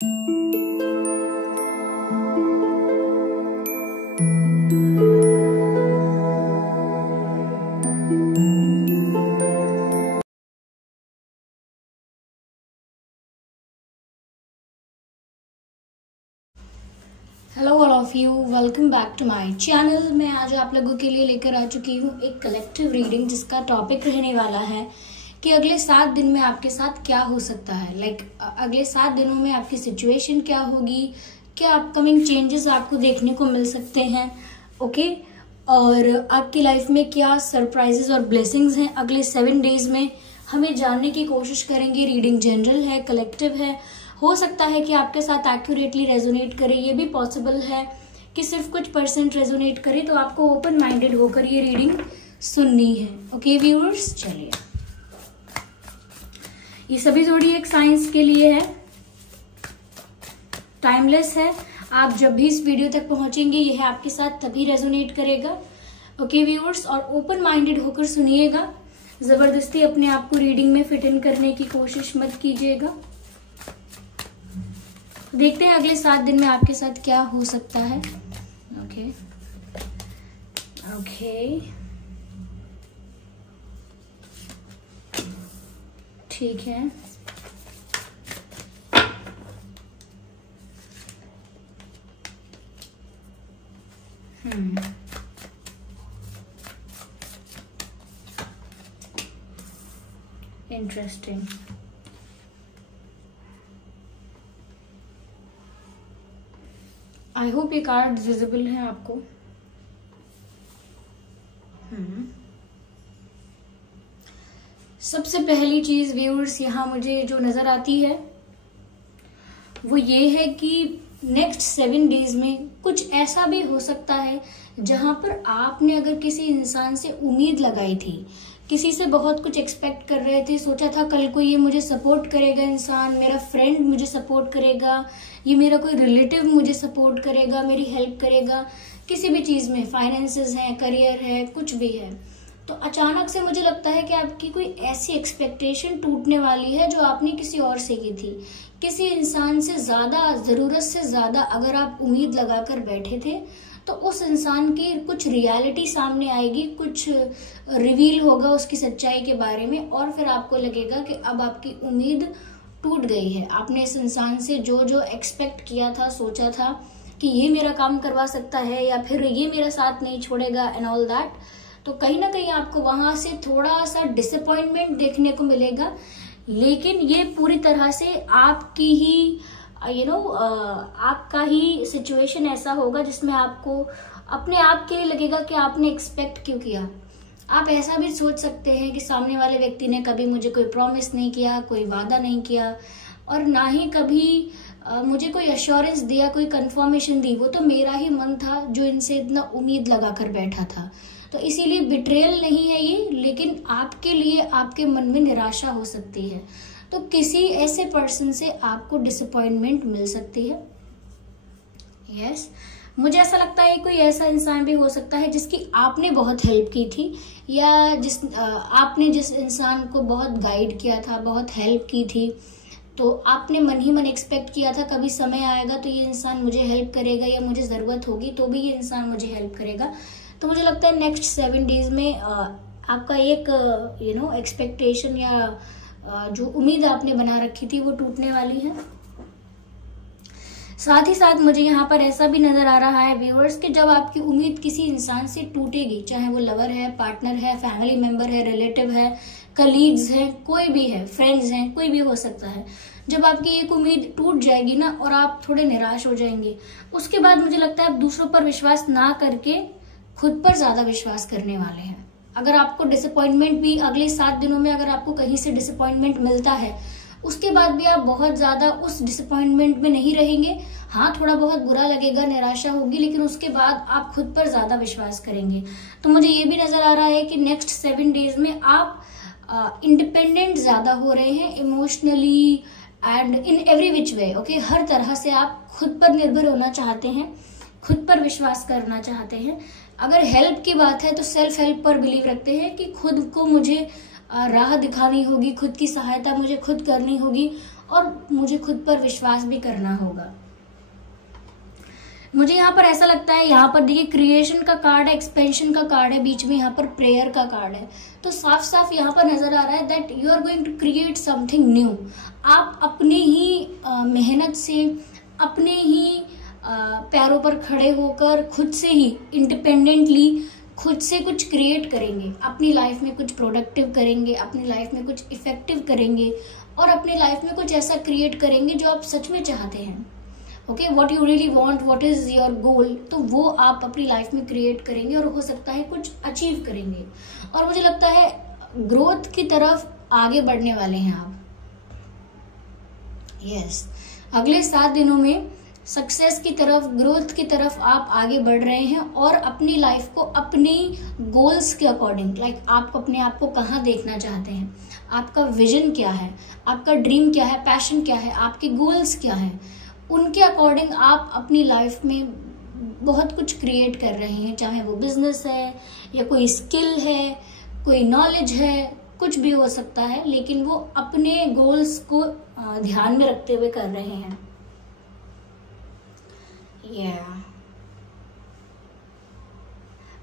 Hello all of you, welcome back to my channel. मैं आज आप लोगों के लिए लेकर आ चुकी हूँ एक कलेक्टिव रीडिंग जिसका टॉपिक रहने वाला है कि अगले 7 दिन में आपके साथ क्या हो सकता है। अगले 7 दिनों में आपकी सिचुएशन क्या होगी, क्या अपकमिंग चेंजेस आपको देखने को मिल सकते हैं, ओके। और आपकी लाइफ में क्या सरप्राइजेस और ब्लेसिंग्स हैं अगले 7 डेज में, हमें जानने की कोशिश करेंगे। रीडिंग जनरल है, कलेक्टिव है, हो सकता है कि आपके साथ एक्यूरेटली रेजोनेट करे, ये भी पॉसिबल है कि सिर्फ कुछ % रेजोनेट करे। तो आपको ओपन माइंडेड होकर ये रीडिंग सुननी है, ओके व्यूअर्स। चलिए, ये सभी जोड़ी एक साइंस के लिए है, टाइमलेस है। आप जब भी इस वीडियो तक पहुंचेंगे यह आपके साथ तभी रेजोनेट करेगा, ओके व्यूअर्स। और ओपन माइंडेड होकर सुनिएगा, जबरदस्ती अपने आप को रीडिंग में फिट इन करने की कोशिश मत कीजिएगा। देखते हैं अगले 7 दिन में आपके साथ क्या हो सकता है, ओके ओके, ठीक है। इंटरेस्टिंग। आई होप ये कार्ड विजिबल है आपको। सबसे पहली चीज व्यूअर्स यहाँ मुझे जो नजर आती है वो ये है कि नेक्स्ट 7 डेज में कुछ ऐसा भी हो सकता है जहां पर आपने अगर किसी इंसान से उम्मीद लगाई थी, किसी से बहुत कुछ एक्सपेक्ट कर रहे थे, सोचा था कल को ये मुझे सपोर्ट करेगा, इंसान मेरा फ्रेंड मुझे सपोर्ट करेगा, ये मेरा कोई रिलेटिव मुझे सपोर्ट करेगा, मेरी हेल्प करेगा किसी भी चीज में, फाइनेंसेस है, करियर है, कुछ भी है। तो अचानक से मुझे लगता है कि आपकी कोई ऐसी एक्सपेक्टेशन टूटने वाली है जो आपने किसी और से की थी। किसी इंसान से ज्यादा, जरूरत से ज्यादा अगर आप उम्मीद लगाकर बैठे थे तो उस इंसान की कुछ रियलिटी सामने आएगी, कुछ रिवील होगा उसकी सच्चाई के बारे में, और फिर आपको लगेगा कि अब आपकी उम्मीद टूट गई है। आपने इस इंसान से जो जो एक्सपेक्ट किया था, सोचा था कि ये मेरा काम करवा सकता है या फिर ये मेरा साथ नहीं छोड़ेगा एंड ऑल दैट, तो कहीं ना कहीं आपको वहां से थोड़ा सा डिसअपॉइंटमेंट देखने को मिलेगा। लेकिन ये पूरी तरह से आपकी ही आपका ही सिचुएशन ऐसा होगा जिसमें आपको अपने आप के लिए लगेगा कि आपने एक्सपेक्ट क्यों किया। आप ऐसा भी सोच सकते हैं कि सामने वाले व्यक्ति ने कभी मुझे कोई प्रॉमिस नहीं किया, कोई वादा नहीं किया, और ना ही कभी मुझे कोई अश्योरेंस दिया, कोई कंफर्मेशन दी। वो तो मेरा ही मन था जो इनसे इतना उम्मीद लगा कर बैठा था। तो इसीलिए बिट्रेयल नहीं है ये, लेकिन आपके लिए आपके मन में निराशा हो सकती है। तो किसी ऐसे पर्सन से आपको डिसअपॉइंटमेंट मिल सकती है। यस, मुझे ऐसा लगता है कोई ऐसा इंसान भी हो सकता है जिसकी आपने बहुत हेल्प की थी, या आपने जिस इंसान को बहुत गाइड किया था, बहुत हेल्प की थी, तो आपने मन ही मन एक्सपेक्ट किया था कभी समय आएगा तो ये इंसान मुझे हेल्प करेगा, या मुझे जरूरत होगी तो भी ये इंसान मुझे हेल्प करेगा। तो मुझे लगता है नेक्स्ट 7 डेज में आपका एक एक्सपेक्टेशन या जो उम्मीद आपने बना रखी थी वो टूटने वाली है। साथ ही साथ मुझे यहाँ पर ऐसा भी नजर आ रहा है व्यूअर्स कि जब आपकी उम्मीद किसी इंसान से टूटेगी, चाहे वो लवर है, पार्टनर है, फैमिली मेंबर है, रिलेटिव है, कलीग्स है, कोई भी है, फ्रेंड्स हैं, कोई भी हो सकता है, जब आपकी एक उम्मीद टूट जाएगी ना और आप थोड़े निराश हो जाएंगे, उसके बाद मुझे लगता है आप दूसरों पर विश्वास ना करके खुद पर ज्यादा विश्वास करने वाले हैं। अगर आपको डिसअपॉइंटमेंट भी अगले 7 दिनों में अगर आपको कहीं से डिसअपॉइंटमेंट मिलता है, उसके बाद भी आप बहुत ज्यादा उस डिसअपॉइंटमेंट में नहीं रहेंगे। हाँ, थोड़ा बहुत बुरा लगेगा, निराशा होगी, लेकिन उसके बाद आप खुद पर ज्यादा विश्वास करेंगे। तो मुझे ये भी नजर आ रहा है कि नेक्स्ट 7 डेज में आप इंडिपेंडेंट ज्यादा हो रहे हैं, emotionally and in every which way, okay. हर तरह से आप खुद पर निर्भर होना चाहते हैं, खुद पर विश्वास करना चाहते हैं। अगर हेल्प की बात है तो सेल्फ हेल्प पर बिलीव रखते हैं कि खुद को मुझे राह दिखानी होगी, खुद की सहायता मुझे खुद करनी होगी, और मुझे खुद पर विश्वास भी करना होगा। मुझे यहाँ पर ऐसा लगता है, यहाँ पर देखिए क्रिएशन का कार्ड है, एक्सपेंशन का कार्ड है, बीच में यहाँ पर प्रेयर का कार्ड है। तो साफ साफ यहाँ पर नजर आ रहा है that you are going to create something new. आप अपने ही मेहनत से, अपने ही पैरों पर खड़े होकर, खुद से ही इंडिपेंडेंटली खुद से कुछ क्रिएट करेंगे, अपनी लाइफ में कुछ प्रोडक्टिव करेंगे, अपनी लाइफ में कुछ इफेक्टिव करेंगे और अपनी लाइफ में कुछ ऐसा क्रिएट करेंगे जो आप सच में चाहते हैं। Okay, what you really want, what is your goal, तो वो आप अपनी लाइफ में क्रिएट करेंगे और हो सकता है कुछ अचीव करेंगे। और मुझे लगता है ग्रोथ की तरफ आगे बढ़ने वाले हैं आप। यस, अगले 7 दिनों में सक्सेस की तरफ, ग्रोथ की तरफ आप आगे बढ़ रहे हैं और अपनी लाइफ को अपनी गोल्स के अकॉर्डिंग, लाइक आप अपने आप को कहाँ देखना चाहते हैं, आपका विजन क्या है, आपका ड्रीम क्या है, पैशन क्या है, आपके गोल्स क्या है, उनके अकॉर्डिंग आप अपनी लाइफ में बहुत कुछ क्रिएट कर रहे हैं। चाहे वो बिजनेस है या कोई स्किल है, कोई नॉलेज है, कुछ भी हो सकता है, लेकिन वो अपने गोल्स को ध्यान में रखते हुए कर रहे हैं।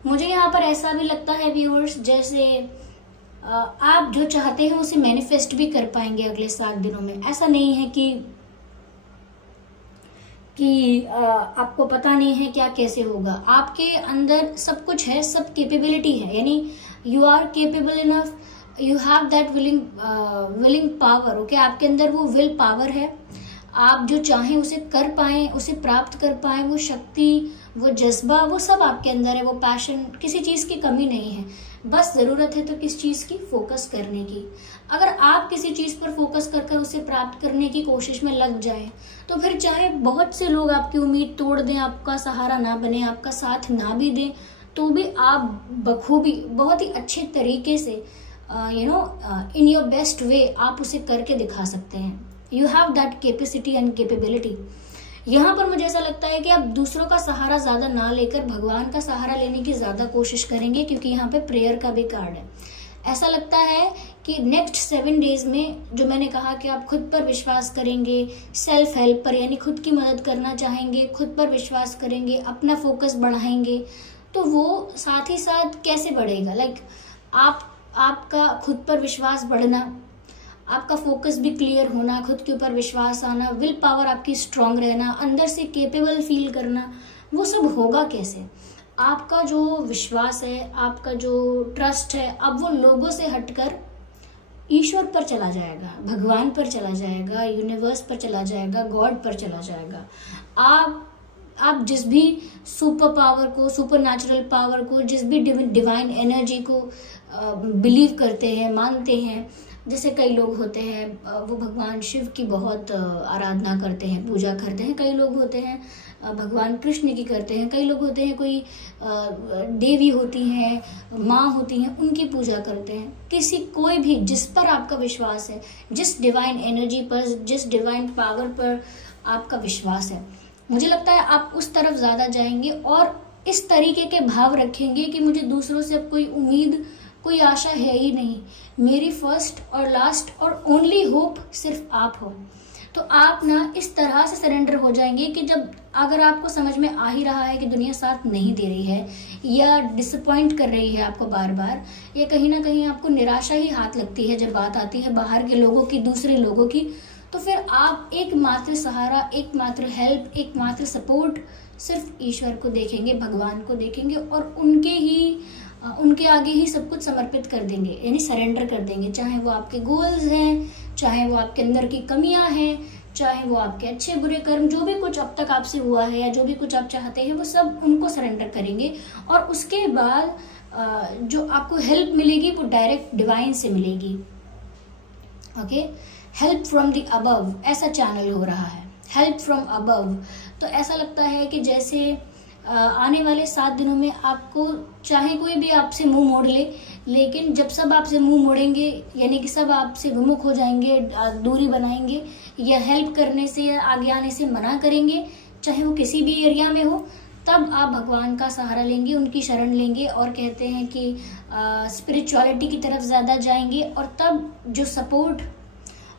मुझे यहाँ पर ऐसा भी लगता है व्यूअर्स, जैसे आप जो चाहते हैं उसे मैनिफेस्ट भी कर पाएंगे अगले 7 दिनों में। ऐसा नहीं है कि आपको पता नहीं है क्या कैसे होगा। आपके अंदर सब कुछ है, सब कैपेबिलिटी है, यानी you are capable enough, you have that willing power. Okay, आपके अंदर वो विल पावर है, आप जो चाहें उसे कर पाएं, उसे प्राप्त कर पाएं, वो शक्ति, वो जज्बा, वो सब आपके अंदर है, वो पैशन, किसी चीज की कमी नहीं है। बस जरूरत है तो किस चीज की, फोकस करने की। अगर आप किसी चीज पर फोकस कर उसे प्राप्त करने की कोशिश में लग जाएं, तो फिर चाहे बहुत से लोग आपकी उम्मीद तोड़ दें, आपका सहारा ना बने, आपका साथ ना भी दें, तो भी आप बखूबी, बहुत ही अच्छे तरीके से इन योर बेस्ट वे आप उसे करके दिखा सकते हैं। You have that capacity and capability. यहाँ पर मुझे ऐसा लगता है कि आप दूसरों का सहारा ज्यादा ना लेकर भगवान का सहारा लेने की ज्यादा कोशिश करेंगे, क्योंकि यहाँ पे प्रेयर का भी कार्ड है। ऐसा लगता है कि नेक्स्ट 7 डेज में, जो मैंने कहा कि आप खुद पर विश्वास करेंगे, सेल्फ हेल्प पर, यानी खुद की मदद करना चाहेंगे, खुद पर विश्वास करेंगे, अपना फोकस बढ़ाएंगे, तो वो साथ ही साथ कैसे बढ़ेगा, लाइक आपका खुद पर विश्वास बढ़ना, आपका फोकस भी क्लियर होना, खुद के ऊपर विश्वास आना, विल पावर आपकी स्ट्रांग रहना, अंदर से केपेबल फील करना, वो सब होगा कैसे? आपका जो विश्वास है, आपका जो ट्रस्ट है, अब वो लोगों से हटकर ईश्वर पर चला जाएगा, भगवान पर चला जाएगा, यूनिवर्स पर चला जाएगा, गॉड पर चला जाएगा। आप जिस भी सुपर पावर को, सुपर नेचुरल पावर को, जिस भी डिवाइन एनर्जी को बिलीव करते हैं, मानते हैं, जैसे कई लोग होते हैं वो भगवान शिव की बहुत आराधना करते हैं, पूजा करते हैं, कई लोग होते हैं भगवान कृष्ण की करते हैं, कई लोग होते हैं कोई देवी होती हैं, माँ होती हैं, उनकी पूजा करते हैं। कोई भी जिस पर आपका विश्वास है, जिस डिवाइन एनर्जी पर, जिस डिवाइन पावर पर आपका विश्वास है, मुझे लगता है आप उस तरफ ज्यादा जाएंगे और इस तरीके के भाव रखेंगे कि मुझे दूसरों से अब कोई उम्मीद, कोई आशा है ही नहीं, मेरी फर्स्ट और लास्ट और ओनली होप सिर्फ आप हो। तो आप ना इस तरह से सरेंडर हो जाएंगे कि जब अगर आपको समझ में आ ही रहा है कि दुनिया साथ नहीं दे रही है या डिसअपॉइंट कर रही है आपको बार बार, या कहीं ना कहीं आपको निराशा ही हाथ लगती है जब बात आती है बाहर के लोगों की, दूसरे लोगों की, तो फिर आप एकमात्र सहारा, एकमात्र हेल्प, एकमात्र सपोर्ट सिर्फ ईश्वर को देखेंगे, भगवान को देखेंगे और उनके आगे ही सब कुछ समर्पित कर देंगे, यानी सरेंडर कर देंगे। चाहे वो आपके गोल्स हैं, चाहे वो आपके अंदर की कमियां हैं, चाहे वो आपके अच्छे बुरे कर्म, जो भी कुछ अब तक आपसे हुआ है या जो भी कुछ आप चाहते हैं, वो सब उनको सरेंडर करेंगे। और उसके बाद जो आपको हेल्प मिलेगी वो डायरेक्ट डिवाइन से मिलेगी। Okay, help from the above ऐसा चैनल हो रहा है, हेल्प फ्रॉम अबव। तो ऐसा लगता है कि जैसे आने वाले 7 दिनों में आपको चाहे कोई भी आपसे मुंह मोड़ ले, लेकिन जब सब आपसे मुंह मोड़ेंगे, यानी कि सब आपसे विमुख हो जाएंगे, दूरी बनाएंगे या हेल्प करने से या आगे आने से मना करेंगे, चाहे वो किसी भी एरिया में हो, तब आप भगवान का सहारा लेंगे, उनकी शरण लेंगे और कहते हैं कि स्पिरिचुअलिटी की तरफ ज्यादा जाएंगे। और तब जो सपोर्ट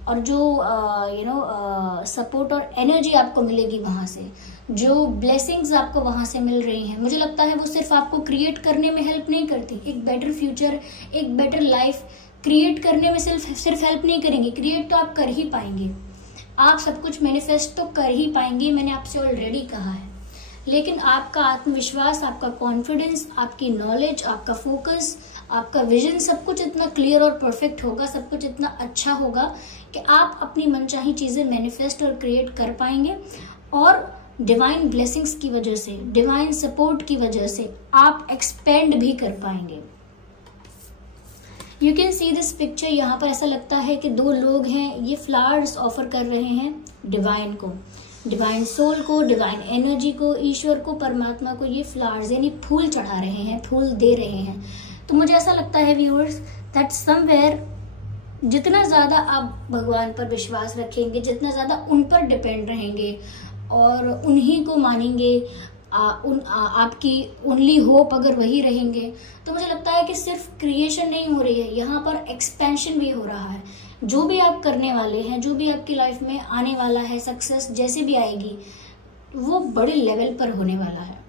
और जो सपोर्ट और एनर्जी आपको मिलेगी वहां से, जो ब्लेसिंग्स आपको वहां से मिल रही हैं, मुझे लगता है वो सिर्फ आपको क्रिएट करने में हेल्प नहीं करती, एक बेटर फ्यूचर, एक बेटर लाइफ क्रिएट करने में सिर्फ हेल्प नहीं करेंगे। क्रिएट तो आप कर ही पाएंगे, आप सब कुछ मैनिफेस्ट तो कर ही पाएंगे, मैंने आपसे ऑलरेडी कहा है। लेकिन आपका आत्मविश्वास, आपका कॉन्फिडेंस, आपकी नॉलेज, आपका फोकस, आपका विजन, सब कुछ इतना क्लियर और परफेक्ट होगा, सब कुछ इतना अच्छा होगा कि आप अपनी मनचाही चीजें मैनिफेस्ट और क्रिएट कर पाएंगे। और डिवाइन ब्लेसिंग्स की वजह से, डिवाइन सपोर्ट की वजह से आप एक्सपेंड भी कर पाएंगे। You can see this picture. यहाँ पर ऐसा लगता है कि दो लोग हैं, ये फ्लावर्स ऑफर कर रहे हैं डिवाइन को, डिवाइन सोल को, डिवाइन एनर्जी को, ईश्वर को, परमात्मा को। ये फ्लावर्स यानी फूल चढ़ा रहे हैं, फूल दे रहे हैं। तो मुझे ऐसा लगता है व्यूअर्स दैट समवेयर जितना ज्यादा आप भगवान पर विश्वास रखेंगे, जितना ज्यादा उन पर डिपेंड रहेंगे और उन्हीं को मानेंगे, आपकी ओनली होप अगर वही रहेंगे, तो मुझे लगता है कि सिर्फ क्रिएशन नहीं हो रही है, यहाँ पर एक्सपेंशन भी हो रहा है। जो भी आप करने वाले हैं, जो भी आपकी लाइफ में आने वाला है, सक्सेस जैसे भी आएगी, वो बड़े लेवल पर होने वाला है,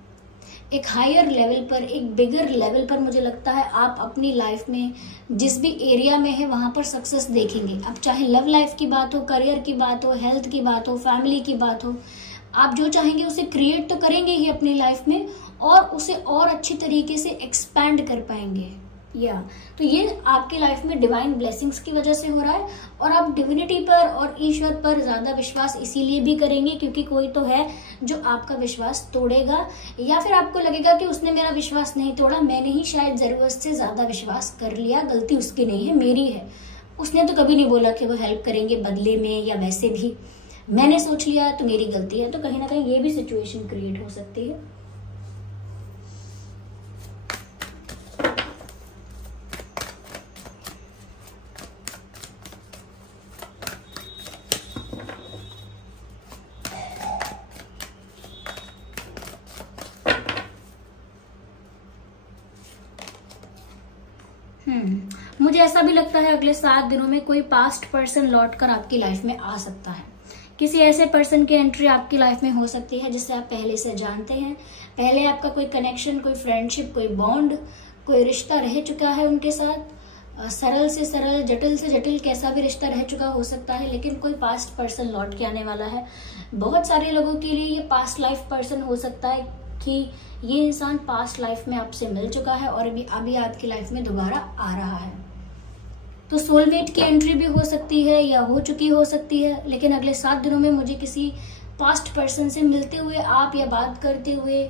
एक हायर लेवल पर, एक बिगर लेवल पर। मुझे लगता है आप अपनी लाइफ में जिस भी एरिया में है वहां पर सक्सेस देखेंगे। अब चाहे लव लाइफ की बात हो, करियर की बात हो, हेल्थ की बात हो, फैमिली की बात हो, आप जो चाहेंगे उसे क्रिएट तो करेंगे ही अपनी लाइफ में और उसे और अच्छी तरीके से एक्सपैंड कर पाएंगे। तो ये आपकी लाइफ में डिवाइन ब्लेसिंग्स की वजह से हो रहा है। और आप डिविनिटी पर और ईश्वर पर ज्यादा विश्वास इसीलिए भी करेंगे क्योंकि कोई तो है जो आपका विश्वास तोड़ेगा, या फिर आपको लगेगा कि उसने मेरा विश्वास नहीं तोड़ा, मैंने ही शायद जरूरत से ज्यादा विश्वास कर लिया, गलती उसकी नहीं है, मेरी है। उसने तो कभी नहीं बोला कि वो हेल्प करेंगे बदले में या वैसे भी, मैंने सोच लिया तो मेरी गलती है। तो कहीं ना कहीं ये भी सिचुएशन क्रिएट हो सकती है। मुझे ऐसा भी लगता है अगले 7 दिनों में कोई पास्ट पर्सन लौटकर आपकी लाइफ में आ सकता है। किसी ऐसे पर्सन की एंट्री आपकी लाइफ में हो सकती है जिससे आप पहले से जानते हैं, पहले आपका कोई कनेक्शन, कोई फ्रेंडशिप, कोई बॉन्ड, कोई रिश्ता रह चुका है उनके साथ। सरल से सरल, जटिल से जटिल, कैसा भी रिश्ता रह चुका हो सकता है, लेकिन कोई पास्ट पर्सन लौट के आने वाला है। बहुत सारे लोगों के लिए ये पास्ट लाइफ पर्सन हो सकता है कि ये इंसान पास्ट लाइफ में आपसे मिल चुका है और अभी आपकी लाइफ में दोबारा आ रहा है। तो सोलमेट की एंट्री भी हो सकती है या हो चुकी हो सकती है, लेकिन अगले 7 दिनों में मुझे किसी पास्ट पर्सन से मिलते हुए आप या बात करते हुए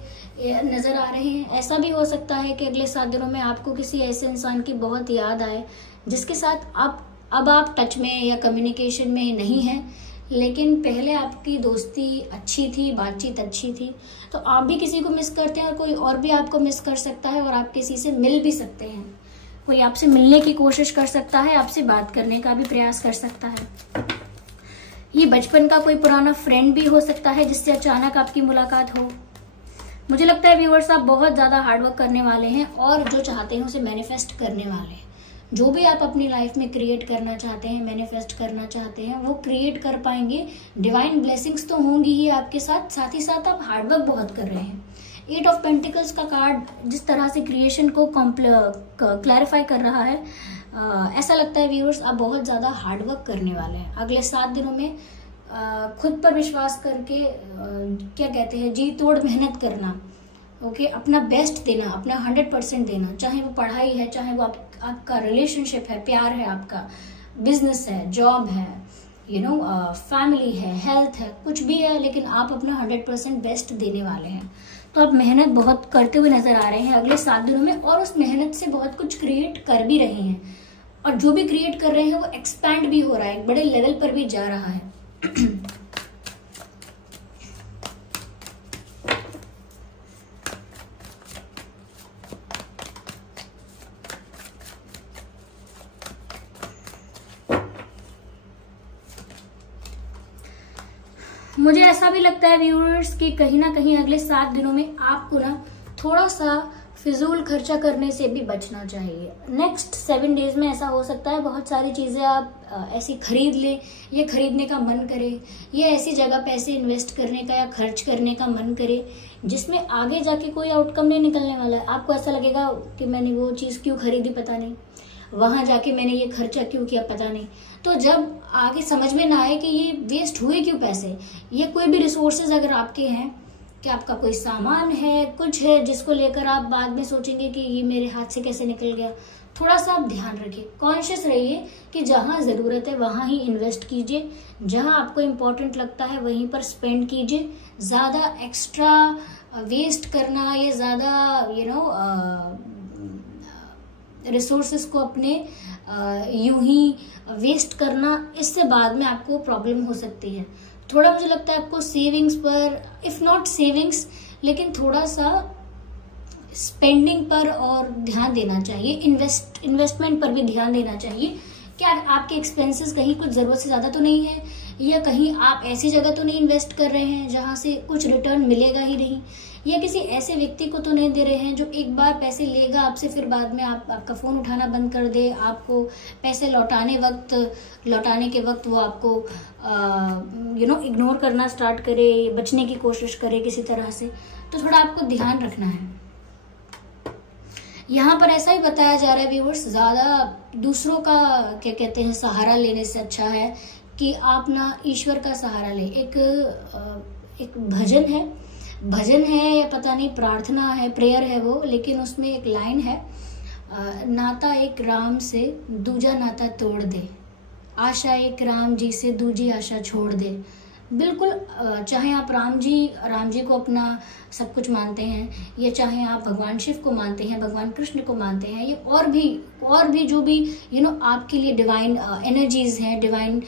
नजर आ रहे हैं। ऐसा भी हो सकता है कि अगले 7 दिनों में आपको किसी ऐसे इंसान की बहुत याद आए जिसके साथ आप टच में या कम्युनिकेशन में नहीं हैं, लेकिन पहले आपकी दोस्ती अच्छी थी, बातचीत अच्छी थी। तो आप भी किसी को मिस करते हैं और कोई और भी आपको मिस कर सकता है और आप किसी से मिल भी सकते हैं। कोई आपसे मिलने की कोशिश कर सकता है, आपसे बात करने का भी प्रयास कर सकता है। ये बचपन का कोई पुराना फ्रेंड भी हो सकता है जिससे अचानक आपकी मुलाकात हो। मुझे लगता है व्यूअर्स आप बहुत ज्यादा हार्डवर्क करने वाले हैं और जो चाहते हैं उसे मैनिफेस्ट करने वाले हैं। जो भी आप अपनी लाइफ में क्रिएट करना चाहते हैं, मैनिफेस्ट करना चाहते हैं, वो क्रिएट कर पाएंगे। डिवाइन ब्लेसिंग्स तो होंगी ही आपके साथ, साथ ही साथ आप हार्डवर्क बहुत कर रहे हैं। 8 ऑफ पेंटिकल्स का कार्ड जिस तरह से क्रिएशन को क्लैरिफाई कर रहा है, ऐसा लगता है व्यूअर्स आप बहुत ज्यादा हार्डवर्क करने वाले हैं। अगले 7 दिनों में खुद पर विश्वास करके क्या कहते हैं, जी तोड़ मेहनत करना, ओके, अपना बेस्ट देना, अपना 100% देना, चाहे वो पढ़ाई है, चाहे वो आपका रिलेशनशिप है, प्यार है, आपका बिजनेस है, जॉब है, फैमिली है, हेल्थ है, कुछ भी है, लेकिन आप अपना 100% बेस्ट देने वाले हैं। तो आप मेहनत बहुत करते हुए नजर आ रहे हैं अगले 7 दिनों में और उस मेहनत से बहुत कुछ क्रिएट कर भी रहे हैं और जो भी क्रिएट कर रहे हैं वो एक्सपैंड भी हो रहा है, बड़े लेवल पर भी जा रहा है। मुझे ऐसा भी लगता है व्यूअर्स कि कहीं ना कहीं अगले 7 दिनों में आपको ना थोड़ा सा फिजूल खर्चा करने से भी बचना चाहिए। नेक्स्ट 7 डेज में ऐसा हो सकता है बहुत सारी चीजें आप ऐसी खरीद लें, ये खरीदने का मन करे, ये ऐसी जगह पैसे इन्वेस्ट करने का या खर्च करने का मन करे जिसमें आगे जाके कोई आउटकम नहीं निकलने वाला है। आपको ऐसा लगेगा कि मैंने वो चीज क्यों खरीदी पता नहीं, वहां जाके मैंने ये खर्चा क्यों किया पता नहीं। तो जब आगे समझ में ना आए कि ये वेस्ट हुए क्यों पैसे, ये कोई भी रिसोर्सेज अगर आपके हैं कि आपका कोई सामान है, कुछ है जिसको लेकर आप बाद में सोचेंगे कि ये मेरे हाथ से कैसे निकल गया, थोड़ा सा आप ध्यान रखिए, कॉन्शियस रहिए कि जहां जरूरत है वहां ही इन्वेस्ट कीजिए, जहां आपको इम्पोर्टेंट लगता है वहीं पर स्पेंड कीजिए। ज्यादा एक्स्ट्रा वेस्ट करना या ज्यादा रिसोर्सेस को अपने यूं ही वेस्ट करना, इससे बाद में आपको प्रॉब्लम हो सकती है। थोड़ा मुझे लगता है आपको सेविंग्स पर, इफ नॉट सेविंग्स, लेकिन थोड़ा सा स्पेंडिंग पर और ध्यान देना चाहिए, इन्वेस्टमेंट पर भी ध्यान देना चाहिए। क्या आपके एक्सपेंसेस कहीं कुछ जरूरत से ज्यादा तो नहीं है, या कहीं आप ऐसी जगह तो नहीं इन्वेस्ट कर रहे हैं जहां से कुछ रिटर्न मिलेगा ही नहीं, या किसी ऐसे व्यक्ति को तो नहीं दे रहे हैं जो एक बार पैसे लेगा आपसे फिर बाद में आपका फोन उठाना बंद कर दे, आपको पैसे लौटाने के वक्त वो आपको इग्नोर करना स्टार्ट करे, बचने की कोशिश करे किसी तरह से। तो थोड़ा आपको ध्यान रखना है। यहाँ पर ऐसा ही बताया जा रहा है व्यूअर्स, ज्यादा दूसरों का क्या कहते हैं सहारा लेने से अच्छा है कि आप ना ईश्वर का सहारा ले। एक भजन है या पता नहीं प्रार्थना है, प्रेयर है वो, लेकिन उसमें एक लाइन है, नाता एक राम से दूजा नाता तोड़ दे, आशा एक राम जी से दूजी आशा छोड़ दे। बिल्कुल, चाहे आप राम जी को अपना सब कुछ मानते हैं, या चाहे आप भगवान शिव को मानते हैं, भगवान कृष्ण को मानते हैं, या और भी जो भी आपके लिए डिवाइन एनर्जीज हैं, डिवाइन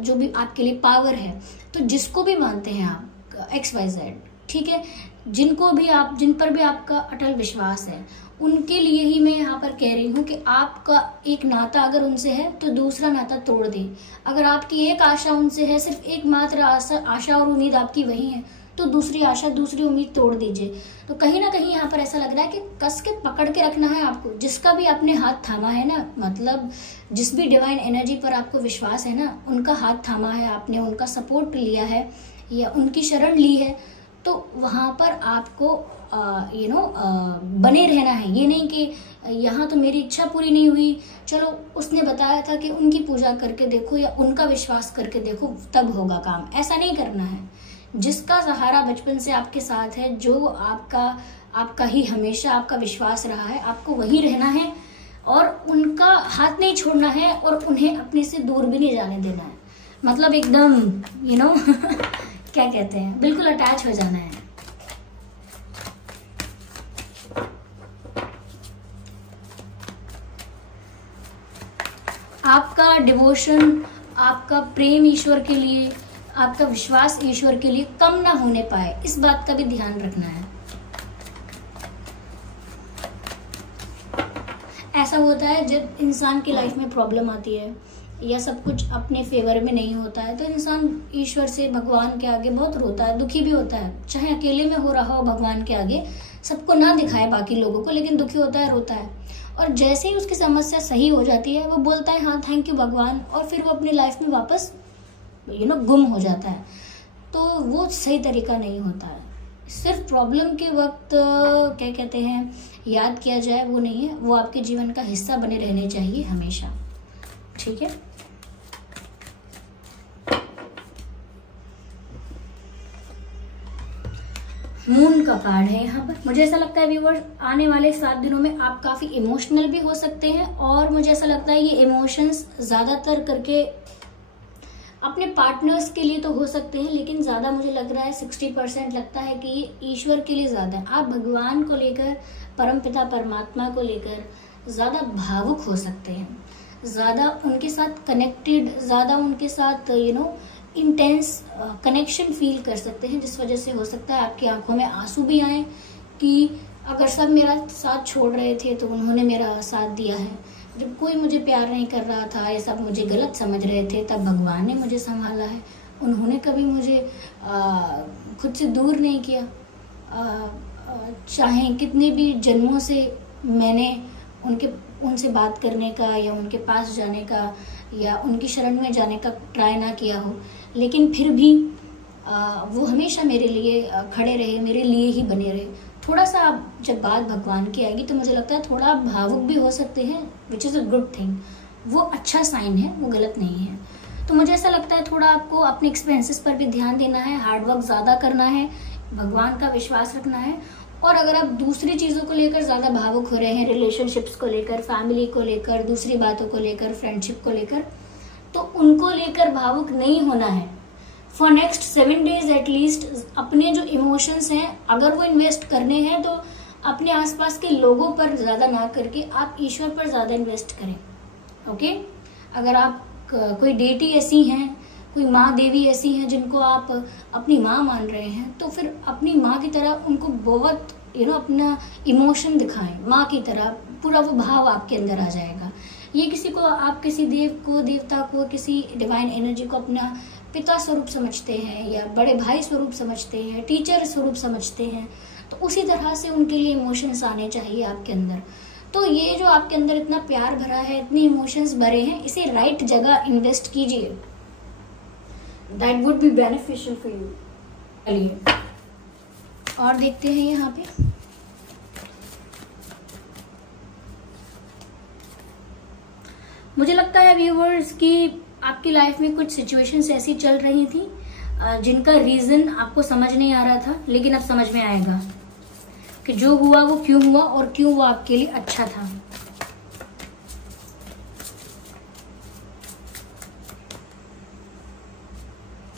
जो भी आपके लिए पावर है, तो जिसको भी मानते हैं आप XYZ, ठीक है, जिन पर भी आपका अटल विश्वास है, उनके लिए ही मैं यहाँ पर कह रही हूँ कि आपका एक नाता अगर उनसे है तो दूसरा नाता तोड़ दे। अगर आपकी एक आशा उनसे है, सिर्फ एकमात्र आशा और उम्मीद आपकी वही है, तो दूसरी आशा दूसरी उम्मीद तोड़ दीजिए। तो कहीं ना कहीं यहाँ पर ऐसा लग रहा है कि कस के पकड़ के रखना है आपको, जिसका भी आपने हाथ थामा है ना, मतलब जिस भी डिवाइन एनर्जी पर आपको विश्वास है ना, उनका हाथ थामा है आपने, उनका सपोर्ट लिया है या उनकी शरण ली है, तो वहां पर आपको बने रहना है। ये नहीं कि यहाँ तो मेरी इच्छा पूरी नहीं हुई, चलो उसने बताया था कि उनकी पूजा करके देखो या उनका विश्वास करके देखो तब होगा काम, ऐसा नहीं करना है। जिसका सहारा बचपन से आपके साथ है, जो आपका ही हमेशा आपका विश्वास रहा है, आपको वही रहना है और उनका हाथ नहीं छोड़ना है और उन्हें अपने से दूर भी नहीं जाने देना है। मतलब एकदम क्या कहते हैं, बिल्कुल अटैच हो जाना है। आपका डिवोशन, आपका प्रेम ईश्वर के लिए, आपका विश्वास ईश्वर के लिए कम ना होने पाए, इस बात का भी ध्यान रखना है। ऐसा होता है जब इंसान की लाइफ में प्रॉब्लम आती है या सब कुछ अपने फेवर में नहीं होता है, तो इंसान ईश्वर से, भगवान के आगे बहुत रोता है, दुखी भी होता है, चाहे अकेले में हो रहा हो भगवान के आगे, सबको ना दिखाए बाकी लोगों को, लेकिन दुखी होता है, रोता है। और जैसे ही उसकी समस्या सही हो जाती है, वो बोलता है हाँ थैंक यू भगवान, और फिर वो अपनी लाइफ में वापस गुम हो जाता है। तो वो सही तरीका नहीं होता है। सिर्फ प्रॉब्लम के वक्त क्या कहते हैं याद किया जाए, वो नहीं है, वो आपके जीवन का हिस्सा बने रहने चाहिए हमेशा, ठीक है। मून का कार्ड है यहाँ पर। मुझे ऐसा लगता है व्यूअर्स, आने वाले 7 दिनों में आप काफी इमोशनल भी हो सकते हैं, और मुझे ऐसा लगता है ये इमोशंस ज्यादातर करके अपने पार्टनर्स के लिए तो हो सकते हैं, लेकिन ज्यादा मुझे लग रहा है 60% लगता है कि ये ईश्वर के लिए ज्यादा है। आप भगवान को लेकर, परमपिता परमात्मा को लेकर ज्यादा भावुक हो सकते हैं, ज्यादा उनके साथ कनेक्टेड, ज्यादा उनके साथ इंटेंस कनेक्शन फील कर सकते हैं, जिस वजह से हो सकता है आपकी आंखों में आंसू भी आए कि अगर सब मेरा साथ छोड़ रहे थे तो उन्होंने मेरा साथ दिया है, जब कोई मुझे प्यार नहीं कर रहा था, ये सब मुझे गलत समझ रहे थे, तब भगवान ने मुझे संभाला है, उन्होंने कभी मुझे खुद से दूर नहीं किया। चाहे कितने भी जन्मों से मैंने उनसे बात करने का या उनके पास जाने का या उनकी शरण में जाने का ट्राई ना किया हो, लेकिन फिर भी वो हमेशा मेरे लिए खड़े रहे, मेरे लिए ही बने रहे। थोड़ा सा जब बात भगवान की आएगी तो मुझे लगता है थोड़ा भावुक भी हो सकते हैं, which is a good thing. वो अच्छा साइन है, वो गलत नहीं है। तो मुझे ऐसा लगता है थोड़ा आपको अपने एक्सपेंसेस पर भी ध्यान देना है, हार्डवर्क ज़्यादा करना है, भगवान का विश्वास रखना है। और अगर आप दूसरी चीज़ों को लेकर ज़्यादा भावुक हो रहे हैं, रिलेशनशिप्स को लेकर, फैमिली को लेकर, दूसरी बातों को लेकर, फ्रेंडशिप को लेकर, तो उनको लेकर भावुक नहीं होना है। फॉर नेक्स्ट 7 डेज एटलीस्ट अपने जो इमोशंस हैं अगर वो इन्वेस्ट करने हैं तो अपने आसपास के लोगों पर ज़्यादा ना करके आप ईश्वर पर ज़्यादा इन्वेस्ट करें। ओके? अगर आप कोई डेटी ऐसी हैं, कोई माँ देवी ऐसी हैं जिनको आप अपनी माँ मान रहे हैं, तो फिर अपनी माँ की तरह उनको बहुत अपना इमोशन दिखाएं। माँ की तरह पूरा वो भाव आपके अंदर आ जाएगा। ये किसी को आप किसी देवता को, किसी डिवाइन एनर्जी को अपना पिता स्वरूप समझते हैं या बड़े भाई स्वरूप समझते हैं, टीचर स्वरूप समझते हैं, तो उसी तरह से उनके लिए इमोशंस आने चाहिए आपके अंदर। तो ये जो आपके अंदर इतना प्यार भरा है, इतने इमोशंस भरे हैं, इसे राइट जगह इन्वेस्ट कीजिए। That would be beneficial for you. चलिए और देखते हैं यहाँ पे। मुझे लगता है व्यूअर्स कि आपकी लाइफ में कुछ सिचुएशंस ऐसी चल रही थी जिनका रीजन आपको समझ नहीं आ रहा था, लेकिन अब समझ में आएगा कि जो हुआ वो क्यों हुआ और क्यों वो आपके लिए अच्छा था।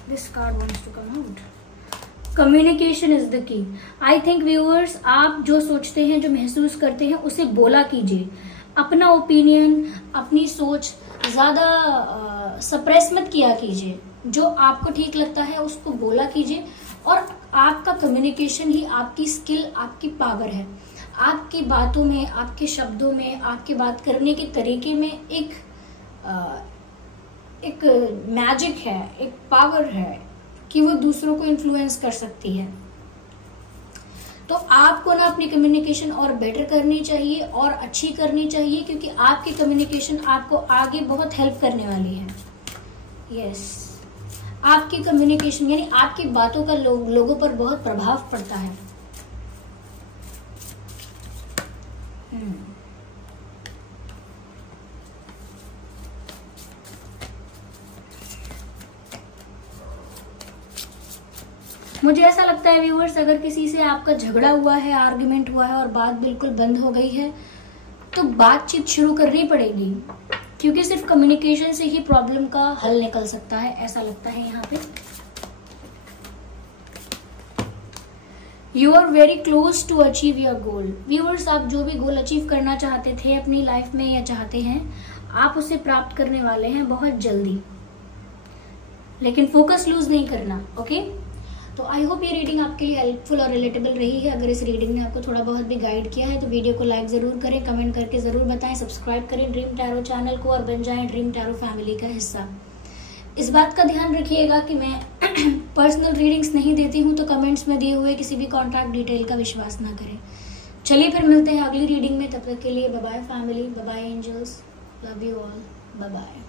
This card wants to come out. Communication is the key. I think viewers, आप जो सोचते हैं, जो महसूस करते हैं, उसे बोला कीजिए। अपना ओपिनियन, अपनी सोच ज्यादा सप्रेस मत किया कीजिए। जो आपको ठीक लगता है उसको बोला कीजिए। और आपका कम्युनिकेशन ही आपकी स्किल, आपकी पावर है। आपकी बातों में, आपके शब्दों में, आपके बात करने के तरीके में एक मैजिक है, एक पावर है कि वो दूसरों को इन्फ्लुएंस कर सकती है। तो आपको ना अपनी कम्युनिकेशन और बेटर करनी चाहिए और अच्छी करनी चाहिए, क्योंकि आपकी कम्युनिकेशन आपको आगे बहुत हेल्प करने वाली है। यस, आपकी कम्युनिकेशन यानी आपकी बातों का लोगों पर बहुत प्रभाव पड़ता है। मुझे ऐसा लगता है व्यूअर्स, अगर किसी से आपका झगड़ा हुआ है, आर्ग्यूमेंट हुआ है और बात बिल्कुल बंद हो गई है, तो बातचीत शुरू करनी पड़ेगी, क्योंकि सिर्फ कम्युनिकेशन से ही प्रॉब्लम का हल निकल सकता है, ऐसा लगता है यहाँ पे। You are very close to achieve your goal. Viewers, आप जो भी गोल अचीव करना चाहते थे अपनी लाइफ में या चाहते हैं, आप उसे प्राप्त करने वाले हैं बहुत जल्दी। लेकिन फोकस लूज नहीं करना। ओके? तो आई होप ये रीडिंग आपके लिए हेल्पफुल और रिलेटेबल रही है। अगर इस रीडिंग ने आपको थोड़ा बहुत भी गाइड किया है तो वीडियो को लाइक जरूर करें, कमेंट करके जरूर बताएं, सब्सक्राइब करें ड्रीम टैरो चैनल को और बन जाएं ड्रीम टैरो फैमिली का हिस्सा। इस बात का ध्यान रखिएगा कि मैं पर्सनल रीडिंग्स नहीं देती हूँ, तो कमेंट्स में दिए हुए किसी भी कॉन्टैक्ट डिटेल का विश्वास ना करें। चलिए फिर मिलते हैं अगली रीडिंग में। तब तक के लिए bye bye family, bye bye angels, love you all, bye bye.